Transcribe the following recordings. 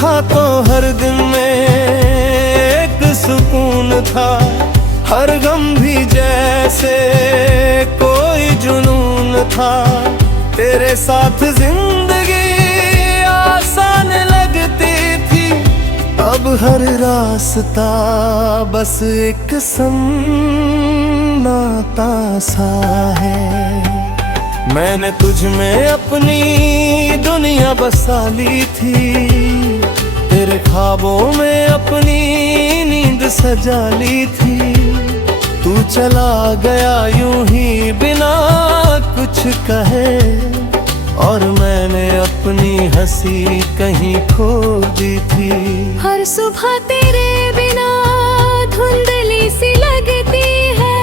था तो हर दिन में एक सुकून था, हर गम भी जैसे कोई जुनून था। तेरे साथ जिंदगी आसान लगती थी, अब हर रास्ता बस एक सन्नाटा सा है। मैंने तुझ में अपनी दुनिया बसा ली थी, तेरे ख्वाबों में अपनी नींद सजा ली थी। तू चला गया यूं ही बिना कुछ कहे, और मैंने अपनी हंसी कहीं खो दी थी। हर सुबह तेरे बिना धुंधली सी लगती है,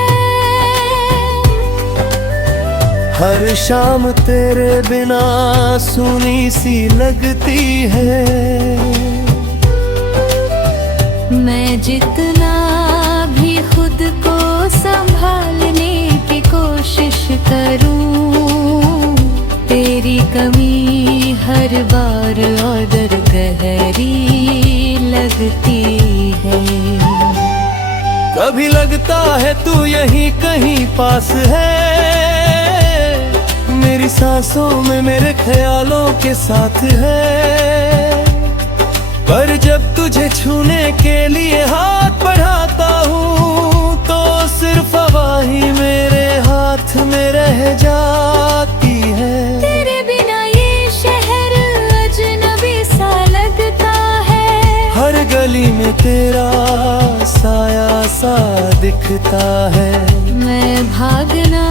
हर शाम तेरे बिना सूनी सी लगती है। मैं जितना भी खुद को संभालने की कोशिश करूं, तेरी कमी हर बार और गहरी लगती है। कभी लगता है तू यहीं कहीं पास है, मेरी सांसों में मेरे ख्यालों के साथ है। पर जब तुझे छूने के लिए हाथ बढ़ाता हूँ, तो सिर्फ हवा ही मेरे हाथ में रह जाती है। तेरे बिना ये शहर अजनबी सा लगता है, हर गली में तेरा साया सा दिखता है। मैं भागना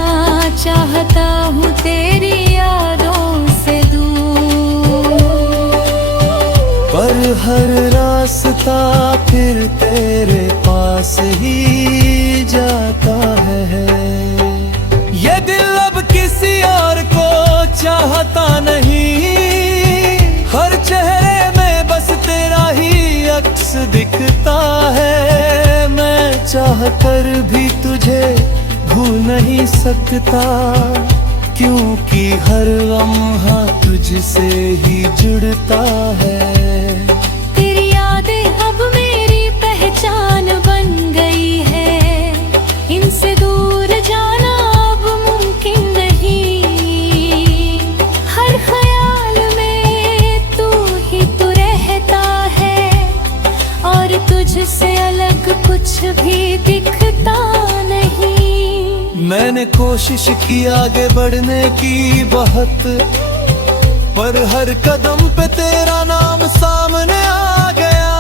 चाहता हूँ तेरी यादों से दूर, पर हर रास्ता फिर तेरे पास ही जाता है। ये दिल अब किसी और को चाहता नहीं, हर चेहरे में बस तेरा ही अक्स दिखता है। मैं चाहकर भी तुझे भूल नहीं सकता, क्योंकि हर लम्हा तुझसे ही जुड़ता है। तेरी यादें अब मेरी पहचान बन गई है, इनसे दूर जाना अब मुमकिन नहीं। हर ख्याल में तू ही तो रहता है, और तुझसे अलग कुछ भी दिखता नहीं। मैंने कोशिश की आगे बढ़ने की बहुत, पर हर कदम पे तेरा नाम सामने आ गया।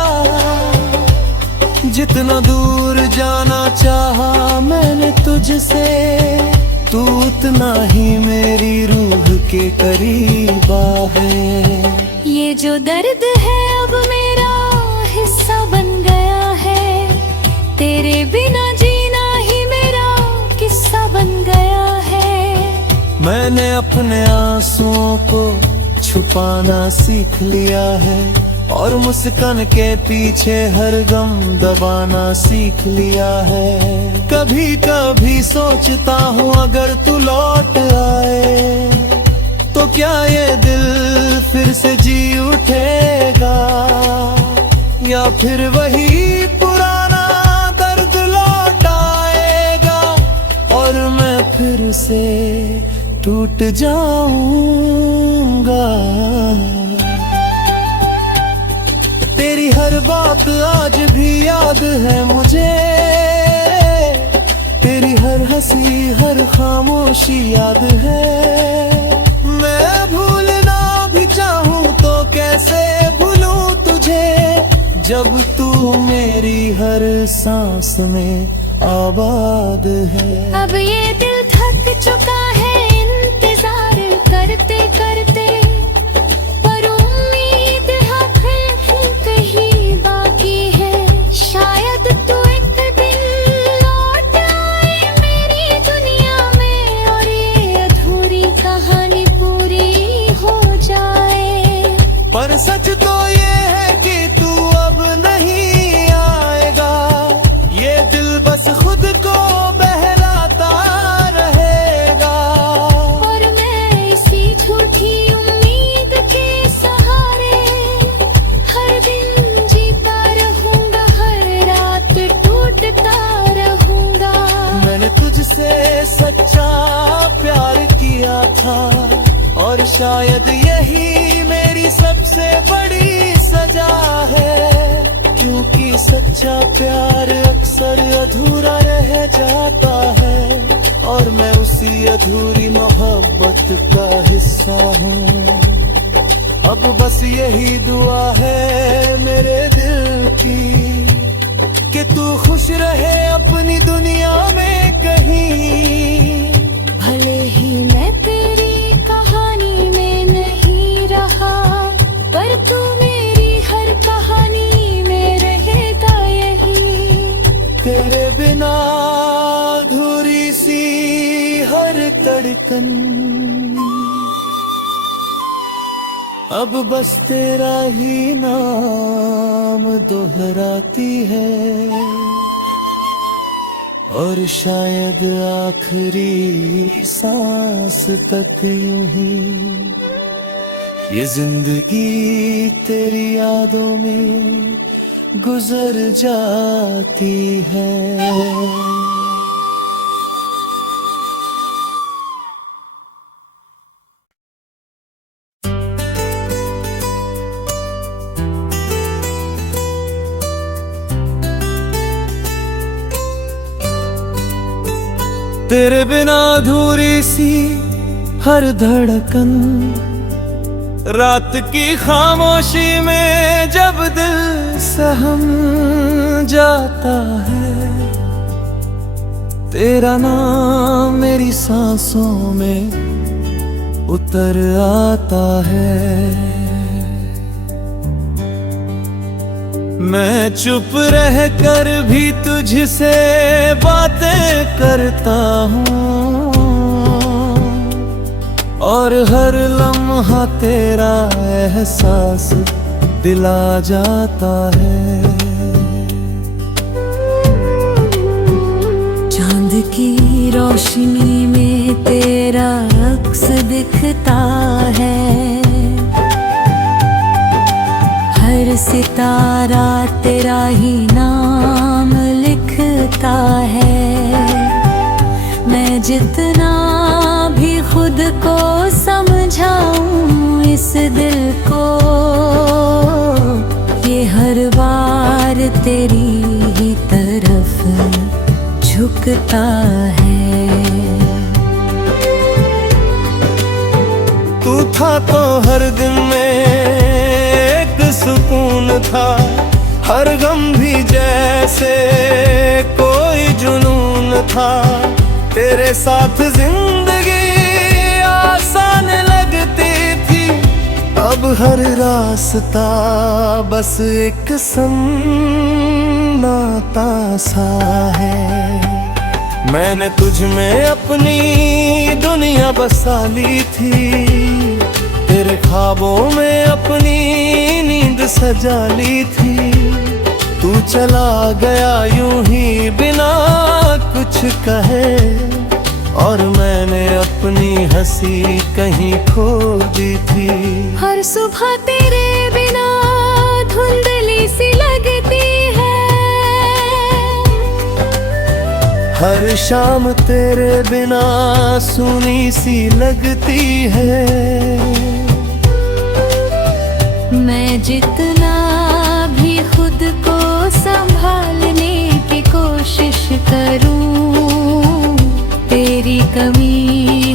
जितना दूर जाना चाहा मैंने तुझसे, तू उतना ही मेरी रूह के करीब आ है। ये जो दर्द है अब मेरा हिस्सा बन गया है, तेरे बिना जीना ही मेरा किस्सा बन गया है। मैंने अपने आंसुओं को छुपाना सीख लिया है, और मुस्कान के पीछे हर गम दबाना सीख लिया है। कभी कभी सोचता हूँ अगर तू लौट आए, तो क्या ये दिल फिर से जी उठेगा, या फिर वही पुराना दर्द लौट आएगा, और मैं फिर से टूट जाऊंगा। तेरी हर बात आज भी याद है मुझे, तेरी हर हंसी हर खामोशी याद है। मैं भूलना भी चाहूँ तो कैसे भूलूं तुझे, जब तू मेरी हर सांस में आबाद है। अब ये दिल थक चुका है इंतजार करते करते, पर उम्मीद है फिर कहीं बाकी है। शायद तू एक दिन लौट आए मेरी दुनिया में, और ये अधूरी कहानी पूरी हो जाए। पर सच तो ये है कि तू अब नहीं आएगा, ये दिल बस खुद को बहलाता रहेगा। और मैं इसी झूठी उम्मीद के सहारे हर था, और शायद यही मेरी सबसे बड़ी सजा है, क्योंकि सच्चा प्यार अक्सर अधूरा रह जाता है, और मैं उसी अधूरी मोहब्बत का हिस्सा हूँ। अब बस यही दुआ है मेरे दिल की कि तू खुश रहे अपनी दुनिया में कहीं। भले ही मैं तेरी कहानी में नहीं रहा, पर तू मेरी हर कहानी में रहेगा यही। तेरे बिना अधूरी सी हर धड़कन, अब बस तेरा ही नाम दोहराती है, और शायद आखिरी सांस तक यूं ही ये जिंदगी तेरी यादों में गुजर जाती है। तेरे बिना अधूरी सी हर धड़कन, रात की खामोशी में जब दिल सहम जाता है, तेरा नाम मेरी सांसों में उतर आता है। मैं चुप रह कर भी तुझसे बातें करता हूँ, और हर लम्हा तेरा एहसास दिला जाता है। चांद की रोशनी में तेरा अक्स दिखता है, हर सितारा तेरा ही नाम लिखता है। मैं जितना भी खुद को समझाऊं इस दिल को, ये हर बार तेरी ही तरफ झुकता है। तू था तो हर दिन में सुकून था, हर गम भी जैसे कोई जुनून था। तेरे साथ जिंदगी आसान लगती थी, अब हर रास्ता बस एक सन्नाटा सा है। मैंने तुझ में अपनी दुनिया बसा ली थी, तेरे ख्वाबों में अपनी नींद सजा ली थी। तू चला गया यूं ही बिना कुछ कहे, और मैंने अपनी हंसी कहीं खो दी थी। हर सुबह तेरे बिना धुंधली सी लगती है, हर शाम तेरे बिना सूनी सी लगती है। मैं जितना भी खुद को संभालने की कोशिश करूं, तेरी कमी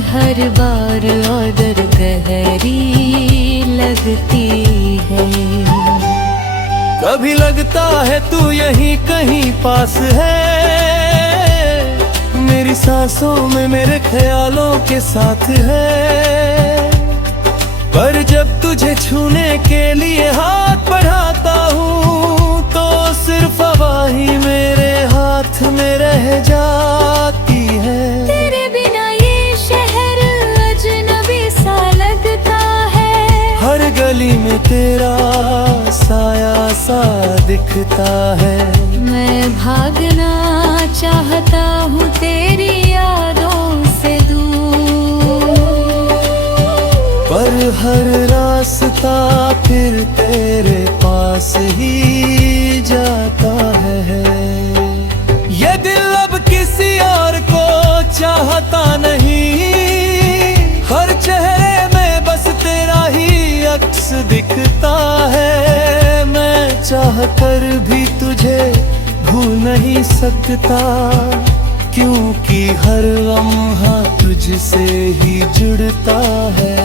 हर बार और गहरी लगती है। कभी लगता है तू यहीं कहीं पास है, मेरी सांसों में मेरे ख्यालों के साथ है। पर जब तुझे छूने के लिए हाथ बढ़ाता हूँ, तो सिर्फ हवा ही मेरे हाथ में रह जाती है। तेरे बिना ये शहर अजनबी सा लगता है, हर गली में तेरा साया सा दिखता है। मैं भागना चाहता हूँ तेरी यादों से दूर, पर हर रास्ता फिर तेरे पास ही जाता है। ये दिल अब किसी और को चाहता नहीं, हर कर भी तुझे भूल नहीं सकता, क्योंकि हर लम्हा तुझसे ही जुड़ता है।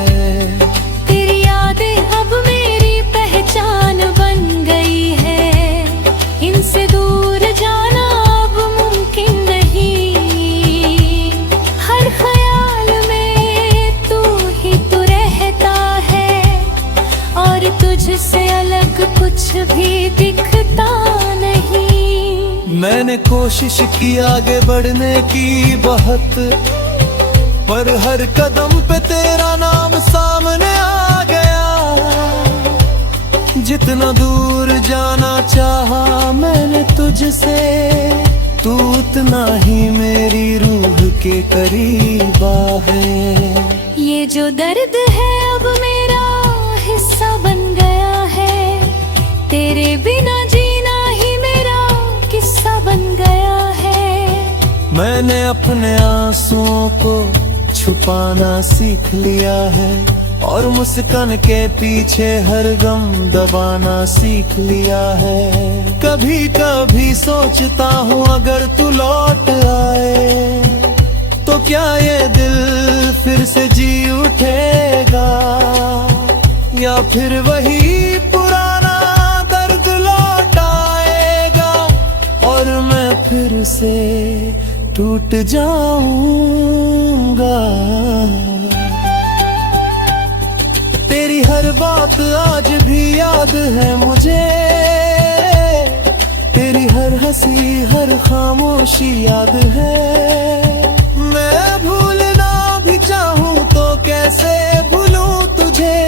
तेरी यादें अब मेरी पहचान बन गई है, इनसे दूर जाना अब मुमकिन नहीं। हर ख्याल में तू ही तू रहता है, और तुझसे अलग कुछ भी दिखता नहीं। मैंने कोशिश की आगे बढ़ने की बहुत, पर हर कदम पे तेरा नाम सामने आ गया। जितना दूर जाना चाहा मैंने तुझसे, तू उतना ही मेरी रूह के करीब है। ये जो दर्द है अब मेरा हिस्सा बन गया है, तेरे बिना जीना ही मेरा किस्सा बन गया है। मैंने अपने आंसुओं को छुपाना सीख लिया है, और मुस्कान के पीछे हर गम दबाना सीख लिया है। कभी कभी सोचता हूँ अगर तू लौट आए, तो क्या ये दिल फिर से जी उठेगा, या फिर वही पुराना दर्द लौट आएगा, और मैं फिर से टूट जाऊंगा। तेरी हर बात आज भी याद है मुझे, तेरी हर हंसी हर खामोशी याद है। मैं भूलना भी चाहूँ तो कैसे भूलूं तुझे,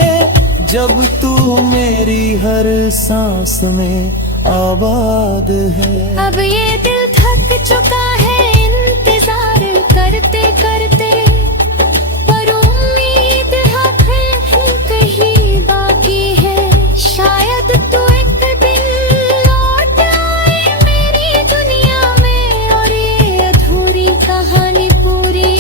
जब तू मेरी हर सांस में आबाद है। अब ये दिल थक चुका है इंतजार करते करते, पर उम्मीद है कहीं बाकी है। शायद तू एक दिन लौट आए मेरी दुनिया में, और ये अधूरी कहानी पूरी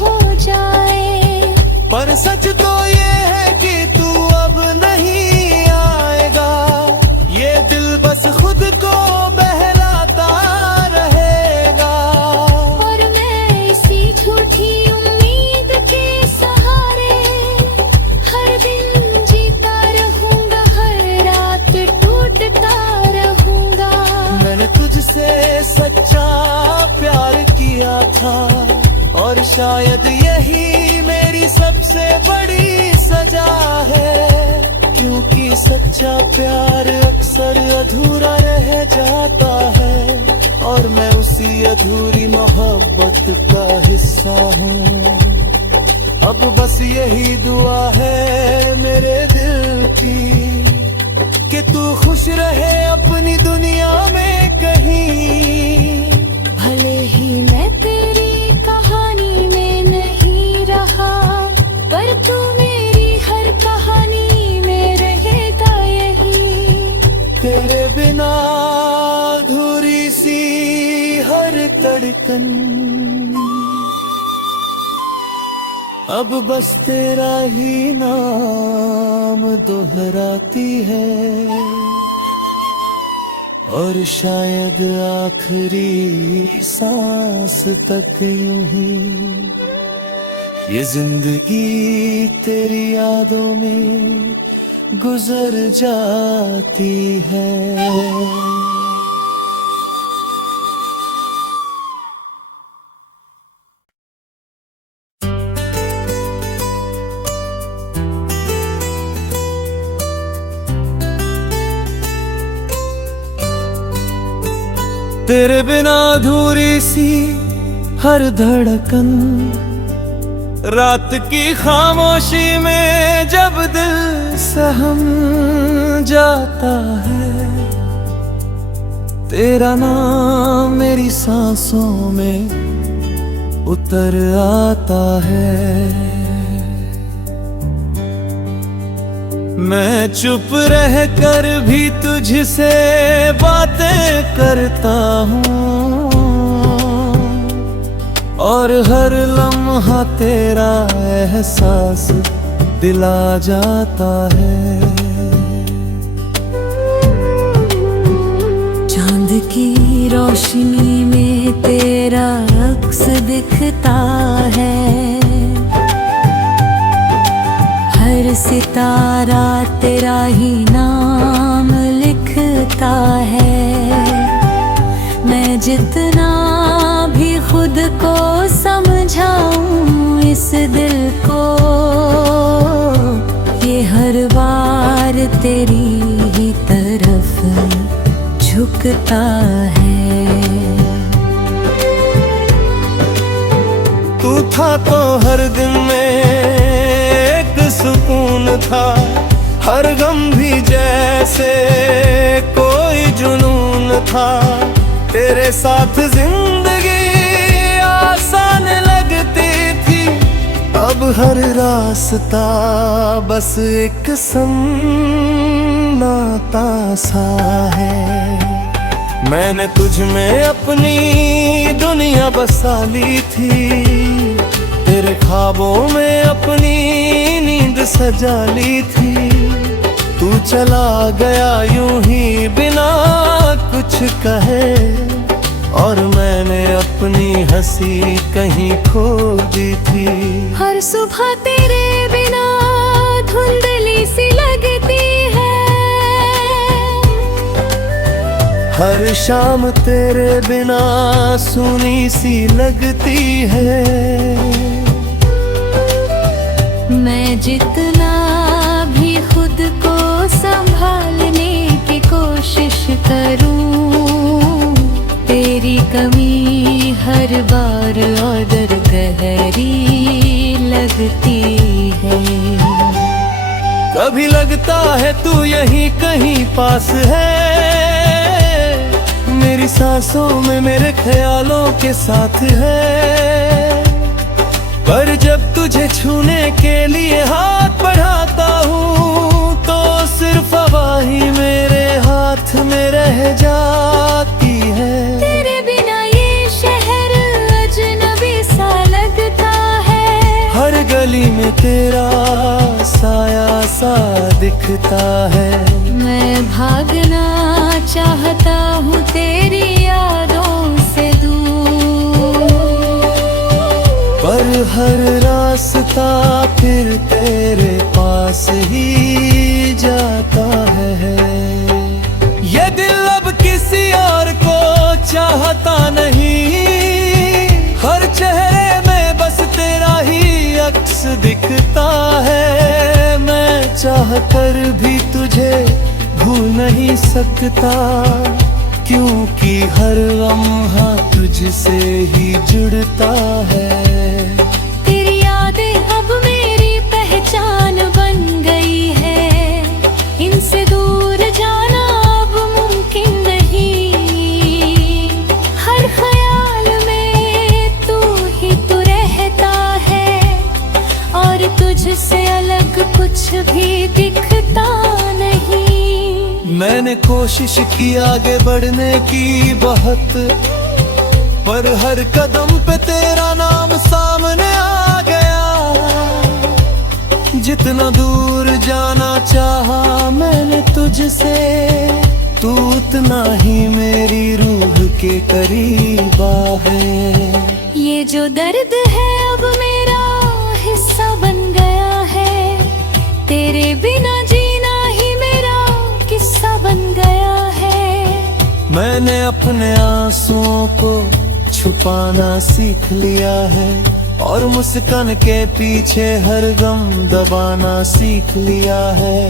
हो जाए। पर सच तो ये है कि तू अब नहीं आएगा, ये दिल बस खुद को बहलाता रहेगा। और मैं इसी झूठी उम्मीद के सहारे हर दिन जीता रहूंगा, हर रात टूटता रहूंगा। मैंने तुझसे सच्चा प्यार किया था, और शायद यही मेरी सबसे बड़ी सजा है, क्योंकि सच्चा प्यार अक्सर अधूरा रह जाता है, और मैं उसी अधूरी मोहब्बत का हिस्सा हूँ। अब बस यही दुआ है मेरे दिल की, कि तू खुश रहे अपनी दुनिया में कहीं। भले ही मैं तेरी कहानी में नहीं रहा, पर तू मेरी हर कहानी में रहेगा यही। तेरे बिना अधूरी सी हर धड़कन, अब बस तेरा ही नाम दोहराती है, और शायद आखिरी सांस तक यूं ही ये जिंदगी तेरी यादों में गुजर जाती है। तेरे बिना अधूरी सी हर धड़कन, रात की खामोशी में जब दिल सहम जाता है, तेरा नाम मेरी सांसों में उतर आता है। मैं चुप रह कर भी तुझसे बातें करता हूँ, और हर लम्हा तेरा एहसास दिला जाता है। की रोशनी में तेरा अक्स दिखता है, हर सितारा तेरा ही नाम लिखता है। मैं जितना भी खुद को समझाऊं इस दिल को, ये हर बार तेरी ही तरफ झुकता है। तू था तो हर दिन में एक सुकून था, हर गम भी जैसे कोई जुनून था। तेरे साथ जिंदगी आसान लगती थी, अब हर रास्ता बस एक सन्नाटा सा है। मैंने तुझ में अपनी दुनिया बसा ली थी, तेरे ख्वाबों में अपनी नींद सजा ली थी। तू चला गया यूं ही बिना कुछ कहे, और मैंने अपनी हंसी कहीं खो दी थी। हर सुबह तेरे बिना धुंधली सी लगती है, हर शाम तेरे बिना सूनी सी लगती है। मैं जितना भी खुद को संभालने की कोशिश करूं, तेरी कमी हर बार और गहरी लगती है। कभी लगता है तू यहीं कहीं पास है, मेरी सांसों में मेरे ख्यालों के साथ है। पर जब तुझे छूने के लिए हाथ बढ़ाता हूँ, तो सिर्फ हवा ही मेरे हाथ में रह जाती है। तेरे बिना ये शहर अजनबी सा लगता है, हर गली में तेरा साया सा दिखता है। मैं भागना चाहता हूँ तेरी यादों से दूर, पर हर रास्ता फिर तेरे पास ही जाता है। ये दिल अब किसी और को चाहता नहीं, हर चेहरे में बस तेरा ही अक्स दिखता है। मैं चाह कर भी तुझे भूल नहीं सकता, क्योंकि हर लम्हा तुझसे ही जुड़ता है। तेरी यादें अब मेरी पहचान बन गई है, इनसे दूर जाना अब मुमकिन नहीं। हर ख्याल में तू ही तू रहता है, और तुझसे अलग कुछ भी दिखता नहीं। मैंने कोशिश की आगे बढ़ने की बहुत, पर हर कदम पे तेरा नाम सामने आ गया। जितना दूर जाना चाहा मैंने तुझसे, तू उतना ही मेरी रूह के करीब आ है। ये जो दर्द है अब मेरा हिस्सा बन गया है, तेरे बिना जीना ही मेरा किस्सा बन गया है। मैंने अपने आंसुओं को छुपाना सीख लिया है, और मुस्कान के पीछे हर गम दबाना सीख लिया है।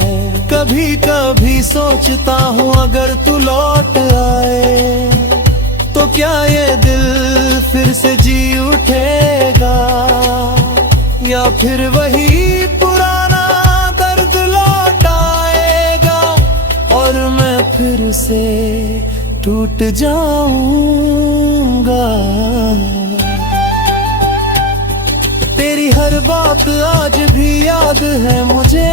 कभी कभी सोचता हूँ अगर तू लौट आए, तो क्या ये दिल फिर से जी उठेगा, या फिर वही पुराना दर्द लौट आएगा, और मैं फिर से टूट जाऊंगा। तेरी हर बात आज भी याद है मुझे,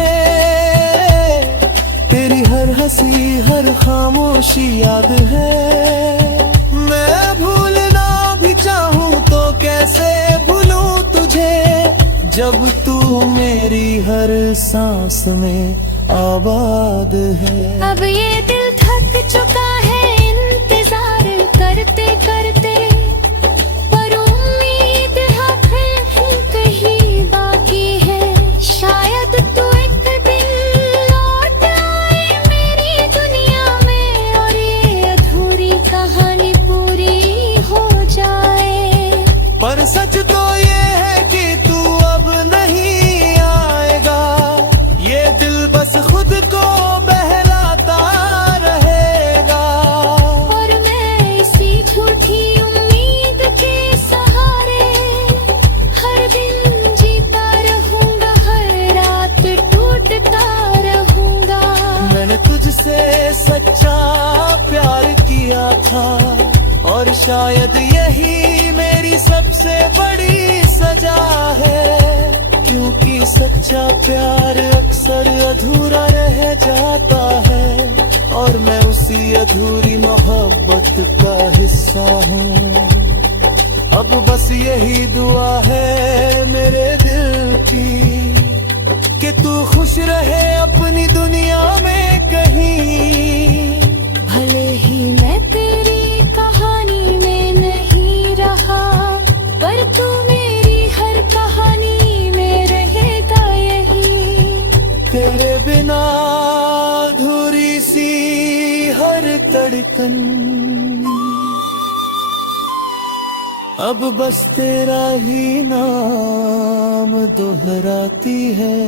तेरी हर हंसी हर खामोशी याद है। मैं भूलना भी चाहूँ तो कैसे भूलूं तुझे, जब तू मेरी हर सांस में आबाद है। अब ये दिल थक चुका है इंतजार बस खुद को बहलाता रहेगा। और मैं इसी झूठी उम्मीद के सहारे हर दिन जीता रहूंगा, हर रात टूटता रहूंगा। मैंने तुझसे सच्चा प्यार किया था और शायद यही मेरी सबसे बड़ी सजा है, क्योंकि सच्चा प्यार अक्सर अधूरा रह जाता है और मैं उसी अधूरी मोहब्बत का हिस्सा हूँ। अब बस यही दुआ है मेरे दिल की कि तू खुश रहे अपनी दुनिया में कहीं। भले ही मैं तेरी कहानी में नहीं रहा, पर तू मेरी हर कहानी में रहेगा यही। तेरे बिना अधूरी सी हर धड़कन अब बस तेरा ही नाम दोहराती है।